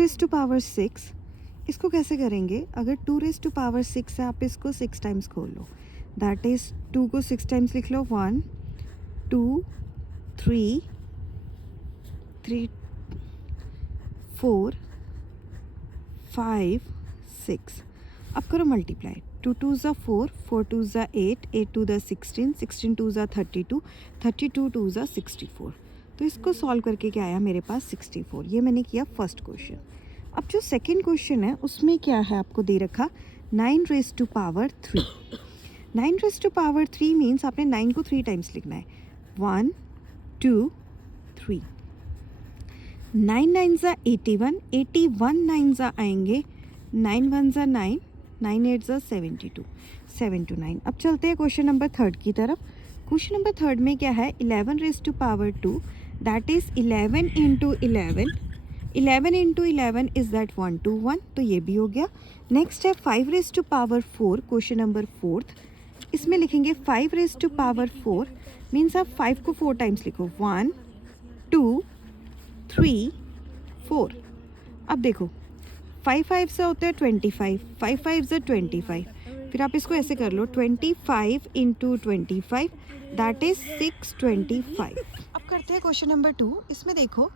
Raise to power 6, इसको कैसे करेंगे? अगर 2 रेज टू पावर 6 है, आप इसको 6 टाइम्स खोल लो, दैट इज़ 2 को 6 टाइम्स लिख लो, 1 2 3 3 4 5 6। अब करो मल्टीप्लाई, 2 2 ज़ा 4, 4 2 ज़ा 8, 8 2 ज़ा 16, 16 2 ज़ा 32, 32 2 ज़ा 64। तो इसको सॉल्व करके क्या आया मेरे पास? 64। ये मैंने किया फर्स्ट क्वेश्चन। अब जो सेकंड क्वेश्चन है उसमें क्या है आपको दे रखा? 9 raise to power 3। 9 raise to power 3 means आपने 9 को 3 टाइम्स लिखना है, 1 2 3। 9 9 ज़ा 81, 81 9 ज़ा आएंगे, 9 1 ज़ा 9, 9 8 ज़ा 72, 7 to 9। अब चलते हैं क्वेश्चन नंबर थर्ड की तरफ। क्वेश्चन नंबर थर्ड में क्या है? 11 raise to power 2, that is 11 into 11। 11 into 11 is that 121, तो ये भी हो गया। नेक्स्ट है 5 raise to power 4, question number fourth. इसमें लिखेंगे 5 रेज टू पावर 4 मीन्स आप 5 को 4 टाइम्स लिखो, 1 2 3 4। अब देखो 5 5 से होते हैं 25, 5 5 से 25, फिर आप इसको ऐसे कर लो, 25 इंटू 25, दैट इज 625। अब करते हैं क्वेश्चन नंबर 2। इसमें देखो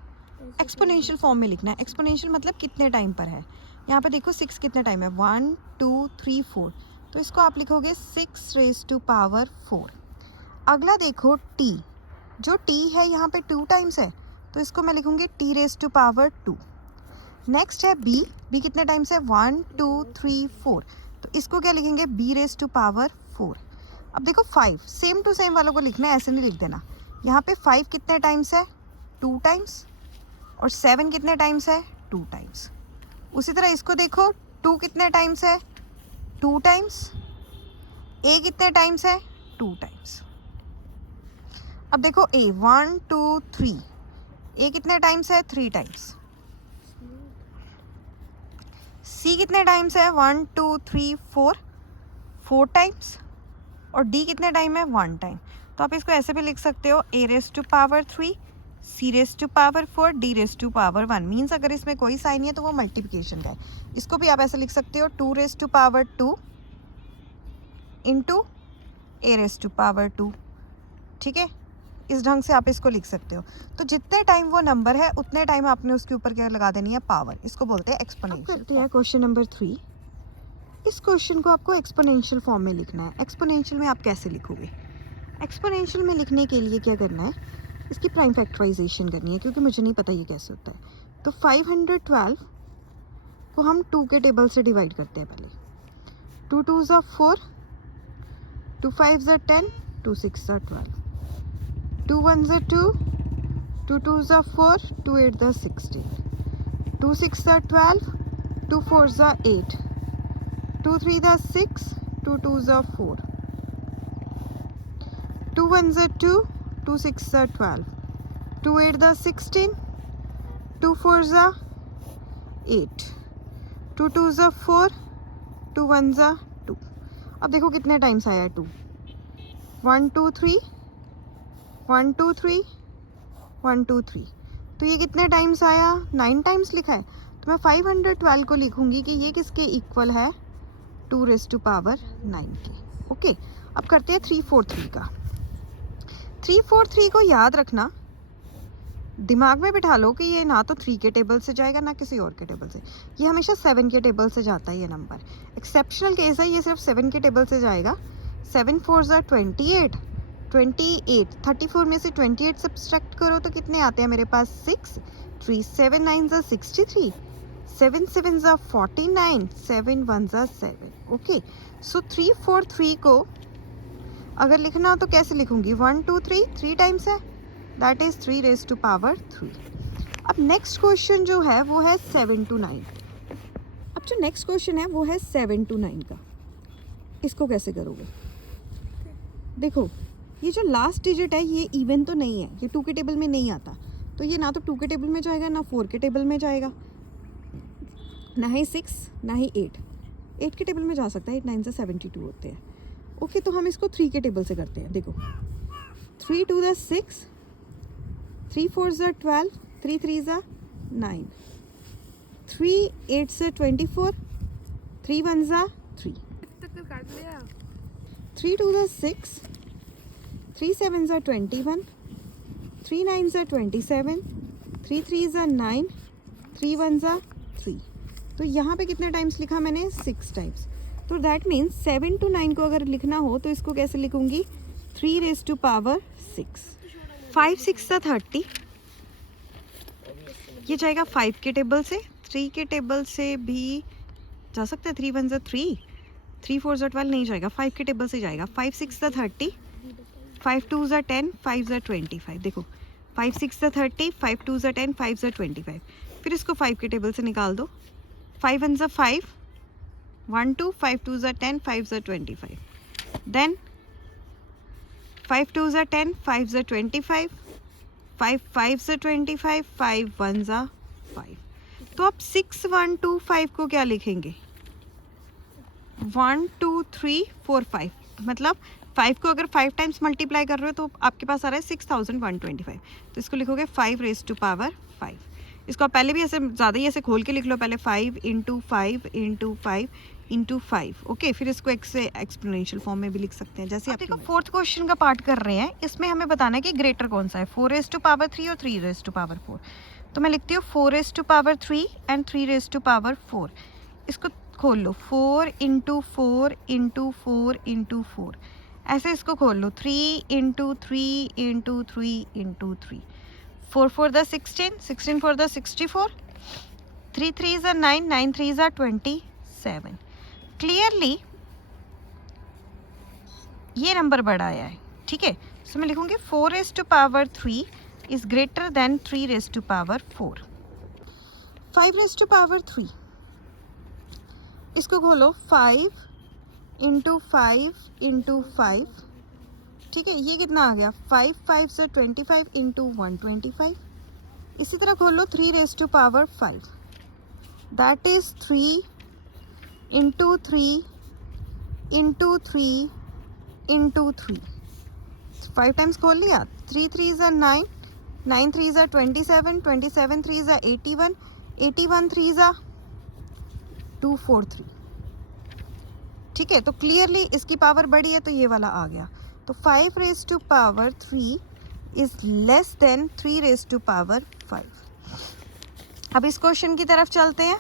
एक्सपोनेंशियल फॉर्म में लिखना है। एक्सपोनेंशियल मतलब कितने टाइम पर है। यहाँ पे देखो 6 कितने टाइम है, 1 2 3 4, तो इसको आप लिखोगे 6 रेज टू पावर 4। अगला देखो t, जो t है यहाँ पे 2 टाइम्स है, तो इसको मैं लिखूंगी t raise to power 2। Next है b, b कितने टाइम्स है, 1 2 3 4, तो इसको क्या लिखेंगे, b रेज टू पावर 4। अब देखो 5, सेम टू सेम वालों को लिखना है, ऐसे नहीं लिख देना। यहाँ पे 5 कितने टाइम्स है, 2 टाइम्स, और 7 कितने टाइम्स है, 2 टाइम्स। उसी तरह इसको देखो, 2 कितने टाइम्स है, 2 टाइम्स, a कितने टाइम्स है, 2 टाइम्स। अब देखो a 1 2 3, a कितने टाइम्स है, 3 टाइम्स। c कितने टाइम्स है, 1 2 3 4, 4 टाइम्स, और d कितने टाइम है, 1 टाइम। तो आप इसको ऐसे भी लिख सकते हो, a raise to power 3, c raise to power 4, d raise to power 1। मीन्स अगर इसमें कोई साइन नहीं है तो वो मल्टीप्लिकेशन का है। इसको भी आप ऐसे लिख सकते हो, 2 raise to power 2 into a raise to power 2। ठीक है, इस ढंग से आप इसको लिख सकते हो। तो जितने टाइम वो नंबर है उतने टाइम आपने उसके ऊपर क्या लगा देनी है, पावर। इसको बोलते हैं एक्सपोनेंशियल। करते हैं क्वेश्चन नंबर 3। इस क्वेश्चन को आपको एक्सपोनेंशियल फॉर्म में लिखना है। एक्सपोनेंशियल में आप कैसे लिखोगे? एक्सपोनेंशियल में लिखने के लिए क्या करना है, इसकी प्राइम फैक्टराइजेशन करनी है, क्योंकि मुझे नहीं पता ये कैसे होता है। तो 512 को हम 2 के टेबल से डिवाइड करते हैं पहले। 2 2 ज़ा 4, 2 5 ज़ा 10, 2 6 ज़ा 12, 2 1 ज़ा 2, 2 2 ज़ा 4, 2 8 ज़ा 16, 2 6 ज़ा 12, 2 4 ज़ा 8, 2 3 ज़ा 6, 2 2 ज़ा 4, 2 1 ज़ा 2, 2 6 ज़ा 12, 2 8 ज़ा 16, 2 4 ज़ा 8, 2 2 ज़ा 4, 2 1 ज़ा 2। अब देखो कितने टाइम्स आया 2, 1 2 3, 1 2 3, 1 2 3, तो ये कितने टाइम्स आया, 9 टाइम्स लिखा है। तो मैं 512 को लिखूंगी कि ये किसके इक्वल है, 2 रेज टू पावर 9 के। ओके, अब करते हैं 343 का। 343 को याद रखना, दिमाग में बिठा लो कि ये ना तो 3 के टेबल से जाएगा ना किसी और के टेबल से, ये हमेशा 7 के टेबल से जाता है। ये नंबर एक्सेप्शनल केस है, ये सिर्फ 7 के टेबल से जाएगा। 7 4 ज़ा 28, 28, 34 में से 28 सब्सट्रैक्ट करो तो कितने आते हैं मेरे पास, 6, 3 7 9 ज़ा 63, 7 7 ज़ा 49, 7 1 ज़ा 7। ओके, सो 343 को अगर लिखना हो तो कैसे लिखूंगी, 1 2 3, 3 टाइम्स है, that is 3 raise to power 3। अब नेक्स्ट क्वेश्चन जो है वो है 7 to 9। अब जो नेक्स्ट क्वेश्चन है वो है 7 to 9 का। इसको कैसे करोगे? देखो ये जो लास्ट डिजिट है ये इवन तो नहीं है, ये 2 के टेबल में नहीं आता, तो ये ना तो 2 के टेबल में जाएगा ना 4 के टेबल में जाएगा, ना ही 6 ना ही 8। 8 के टेबल में जा सकता है, 8 9 से 72 होते हैं। ओके, तो हम इसको 3 के टेबल से करते हैं। देखो 3 2 ज़ा 6, 3 4 ज़ा 12, 3 3 ज़ा 9, 3 8 से 24, 3 1 जा 3, 3 2 जा 6, 3 7 जा 21, 3 9 जा 27, 3 3 जा 9, 3 1 जा 3। तो यहाँ पे कितने टाइम्स लिखा मैंने? 6 टाइम्स। तो दैट मीन्स 7 to 9 को अगर लिखना हो तो इसको कैसे लिखूंगी? 3 raised to power 6। 5 6 जा 30, ये जाएगा 5 के टेबल से, 3 के टेबल से भी जा सकता है। 3 1 जा 3, 3 4 जा 12 नहीं जाएगा, 5 के टेबल से जाएगा। 5 6 जा 30, 5 2 जा 10, 5 जा 25। देखो 5 6 जा 30, 5 2 जा 10, 5 जा 25। फिर इसको 5 के टेबल से निकाल दो। 5 1 जा 5, 1 2, 5 2 जा 10, 5 जा 25। देन 5 2 जा 10, 5 जा 25, 5 5 जा 25, 5 1 जा 5। तो अब 6 1 2 5 को क्या लिखेंगे? 1 2 3 4 5। मतलब 5 को अगर 5 टाइम्स मल्टीप्लाई कर रहे हो तो आपके पास आ रहा है 6125। तो इसको लिखोगे 5 raised to power 5। इसको आप पहले भी ऐसे ज़्यादा ही ऐसे खोल के लिख लो, पहले 5 into 5 into 5 into 5। ओके, फिर इसको एक्सपोनेंशियल फॉर्म में भी लिख सकते हैं। जैसे आप देखो फोर्थ क्वेश्चन का पार्ट कर रहे हैं, इसमें हमें बताना है कि ग्रेटर कौन सा है, 4 raised to power 3 और 3 raised to power 4। तो मैं लिखती हूँ 4 raised to power 3 and 3 raised to power 4। इसको खोल लो, 4 into 4 into 4 into 4। ऐसे इसको खोल लो, 3 into 3 into 3 into 3। 4 4 the 16, 16 4 the 64, 3 3 is a 9, 9 3 is a 27। Clearly ये नंबर बड़ा आया है, ठीक है। सो मैं लिखूंगी 4 raised to power 3 is greater than 3 raised to power 4। 5 raised to power 3, इसको खोलो, 5 into 5 into 5, ठीक है। ये कितना आ गया? 5 5 से 25 into 125। इसी तरह खोल लो 3 raised to power 5, that is 3 into 3 into 3 into 3। 5 times खोल लिया। 3 3 is a 9, 9 3 is a 27, 27 3 is a 81, 81 3 is a 243। ठीक है, तो क्लियरली इसकी पावर बड़ी है तो ये वाला आ गया। तो 5 raised to power 3 is less than 3 raised to power 5। अब इस क्वेश्चन की तरफ चलते हैं।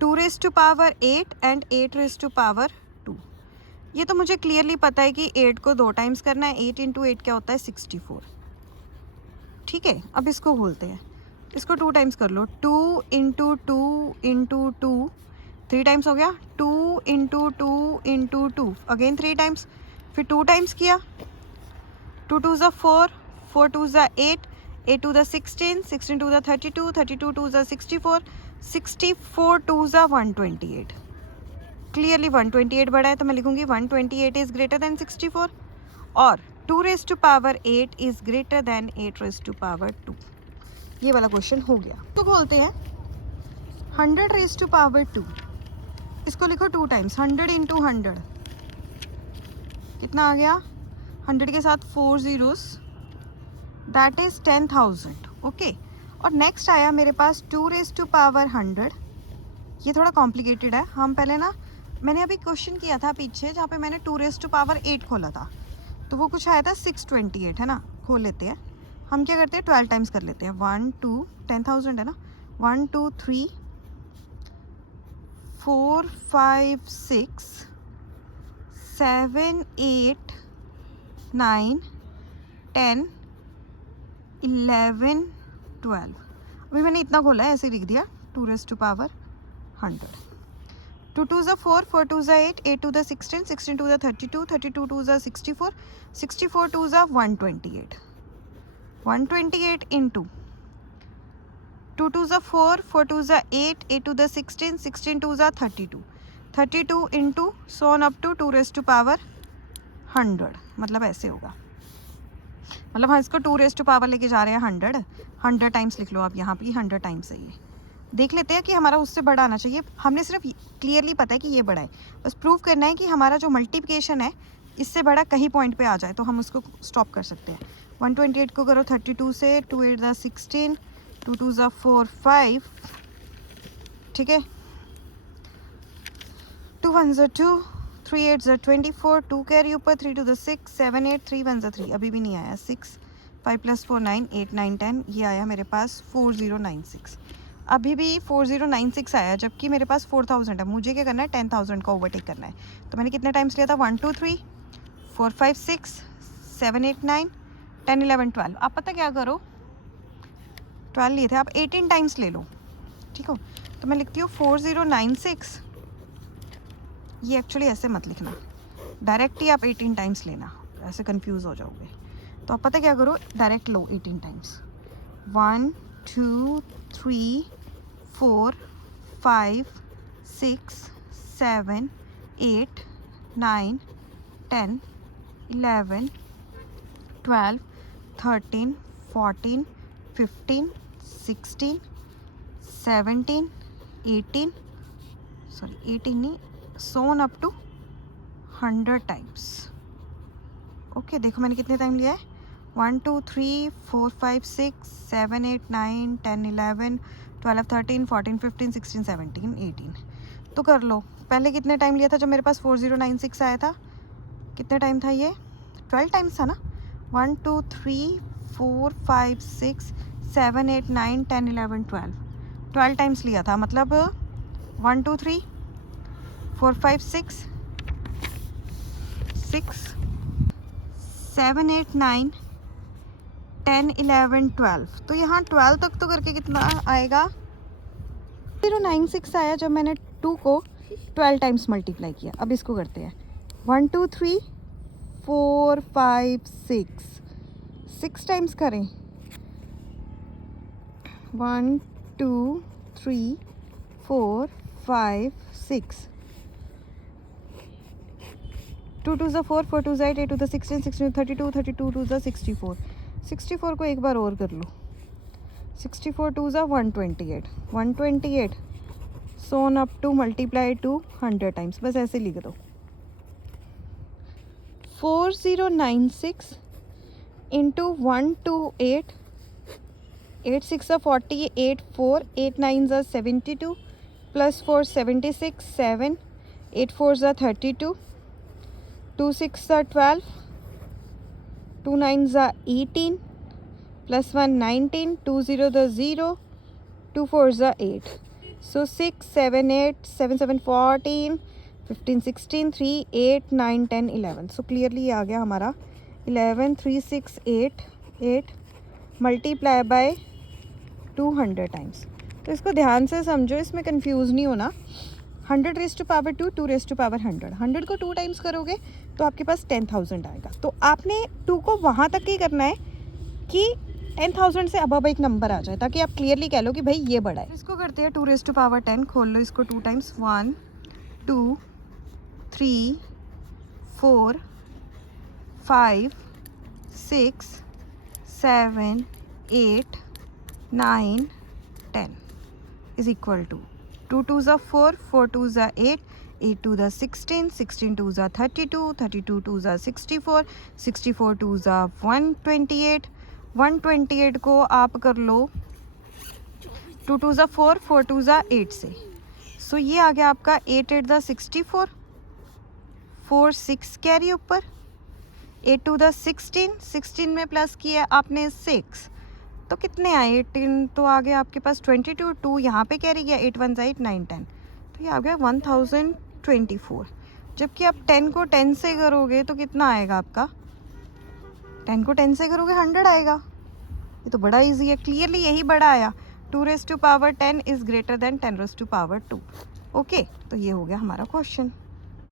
2 raised to power 8 and 8 raised to power 2। ये तो मुझे क्लियरली पता है कि 8 को 2 टाइम्स करना है। 8 into 8 क्या होता है? 64। ठीक है, अब इसको खोलते हैं। इसको 2 टाइम्स कर लो। 2 into 2 into 2, 3 टाइम्स हो गया। 2 into 2 into 2, अगेन 3 टाइम्स। फिर 2 टाइम्स किया। 2 2 ज़ा 4, 4 2 ज़ा 8, 8 2 ज़ा 16, 16 2 ज़ा 32, 32 2 ज़ा 64, 64 2 ज़ा 128। क्लियरली 128 बड़ा है तो मैं लिखूंगी 128 इज़ ग्रेटर देन 64 और 2 raised to power 8 is greater then 8 raised to power 2। ये वाला क्वेश्चन हो गया। तो खोलते हैं 100 raised to power 2। इसको लिखो 2 टाइम्स। 100 into 100 कितना आ गया? 100 के साथ 4 zeros, दैट इज़ 10,000। ओके, और नेक्स्ट आया मेरे पास 2 raised to power 100। ये थोड़ा कॉम्प्लिकेटेड है। हम पहले ना, मैंने अभी क्वेश्चन किया था पीछे जहाँ पे मैंने 2 raised to power 8 खोला था, तो वो कुछ आया था 628, है ना। खोल लेते हैं। हम क्या करते हैं? 12 टाइम्स कर लेते हैं। 1 2, 10,000 है ना। 1 2 3 4 5 6 7 8 9 10 11 12। अभी मैंने इतना खोला है, ऐसे लिख दिया 2 raised to power 100। 2 2 ज़ा 4, 4 2 ज़ा 8, 8 2 ज़ा 16, 16 2 ज़ा 32, 32 2 ज़ा 64, 64 2 ज़ा 128। 128 into 2 2 ज़ा 4, 4 2 ज़ा 8, 8 2 ज़ा 16, 16 2 ज़ा 32, 32 into so on up to 2 raised to power 100। मतलब ऐसे होगा। मतलब हाँ, इसको 2 raised to power लेके जा रहे हैं 100 टाइम्स लिख लो आप यहाँ पे। 100 टाइम्स है ये। देख लेते हैं कि हमारा उससे बड़ा आना चाहिए। हमने सिर्फ क्लियरली पता है कि ये बड़ा है, बस प्रूव करना है कि हमारा जो मल्टीप्लिकेशन है इससे बड़ा कहीं पॉइंट पे आ जाए तो हम उसको स्टॉप कर सकते हैं। 128 को करो 32 से, 2 8 ज़ा 16, 2 2 ज़ा 4 5, ठीक है। 2 1 ज़ा 2, 3 8 ज़ा 24, 2 कैरी ऊपर, 3 2 ज़ा 6, 7 8, 3 1 ज़ा 3, अभी भी नहीं आया। 6 5 + 4 9, 8 9 10, ये आया मेरे पास 4096। अभी भी 4096 आया, जबकि मेरे पास 4000 है। मुझे क्या करना है, 10,000 का ओवरटेक करना है। तो मैंने कितने टाइम्स लिया था, 1 2 3 4 5 6 7 8 9 10 11 12। आप पता क्या करो, 12 लिए थे, आप 18 टाइम्स ले लो, ठीक हो। तो मैं लिखती हूँ 4096। ये एक्चुअली ऐसे मत लिखना, डायरेक्ट ही आप 18 टाइम्स लेना, ऐसे कंफ्यूज हो जाओगे। तो आप पता क्या करो, डायरेक्ट लो 18 टाइम्स। 1 2 3 4 5 6 7 8 9 10 11 12 13 14 15 16 17 18, सॉरी 18 नहीं, so on up to 100 times. Okay, देखो मैंने कितने टाइम लिया है, 1 2 3 4 5 6 7 8 9 10 11 12 13 14 15 16 17 18। तो कर लो, पहले कितने टाइम लिया था जब मेरे पास 4096 आया था, कितने टाइम था ये, 12 टाइम्स था ना। 1 2 3 4 5 6 7 8 9 10 11 12 टाइम्स लिया था, मतलब 1 2 3 4 5 6 7 8 9 10 11 12। तो यहाँ 12 तक तो करके कितना आएगा, 096 आया जब मैंने 2 को 12 टाइम्स मल्टीप्लाई किया। अब इसको करते हैं, 1 2 3 4 5 6 टाइम्स करें, 1 2 3 4 5 6, 2 2 ज़ा 4, 4 2 ज़ा 8, 8 2 ज़ा 16, 16 32, 32 2 ज़ा 64, 64 को एक बार और कर लो, 64 2 ज़ा 128, 128 सोन up to multiply two 100 times, बस ऐसे लिख दो। 4096 इंटू 128, 8 6 ज़ा 40, 8 4, 8 9 ज़ा 72, प्लस 4 76, 7 8 4 ज़ा 32, 2 6 ज़ा 12, 2 9 ज़ा 18, प्लस 1 19, 2 0 ज़ा 0, 2 4 ज़ा 8। So 6 7 8 7 7 14 15 16 3 8 9 10 11। सो क्लियरली ये आ गया हमारा 11 3 6 8 8 मल्टीप्लाई बाय 200 टाइम्स। तो इसको ध्यान से समझो, इसमें कंफ्यूज नहीं होना। 100 raise to power 2, 2 raise to power 100, 100 को 2 टाइम्स करोगे तो आपके पास 10,000 आएगा। तो आपने 2 को वहाँ तक ही करना है कि 10,000 से अब एक नंबर आ जाए, ताकि आप क्लियरली कह लो कि भाई ये बड़ा है। इसको करते हैं 2 रेज़ टू पावर 10, खोल लो इसको 2 टाइम्स, 1 2 3 4 5 6 7 8 9 10 इज इक्वल टू 2 2 ज़ा 4, 4 2 ज़ा 8, 8 2 ज़ा 16, 16 2 ज़ा 32, 32 2 ज़ा 64, 64 2 ज़ा 128, 128 को आप कर लो 2 2 ज़ा 4, 4 2 ज़ा 8 से। सो ये आ गया आपका 8 8 ज़ा 64, 4 6 कैरी ऊपर, 8 2 ज़ा 16, 16 में प्लस किया आपने 6, तो कितने आए 18, तो आ गया आपके पास 22, 2 यहाँ पे कैरी गया, 8 1 ज़ा 8 9 10, तो ये आ गया 1024। जबकि आप 10 को 10 से करोगे तो कितना आएगा आपका, 10 को 10 से करोगे 100 आएगा। ये तो बड़ा इजी है, क्लियरली यही बड़ा आया। 2 raise to power 10 is greater than 10 raise to power 2। Okay, तो ये हो गया हमारा क्वेश्चन।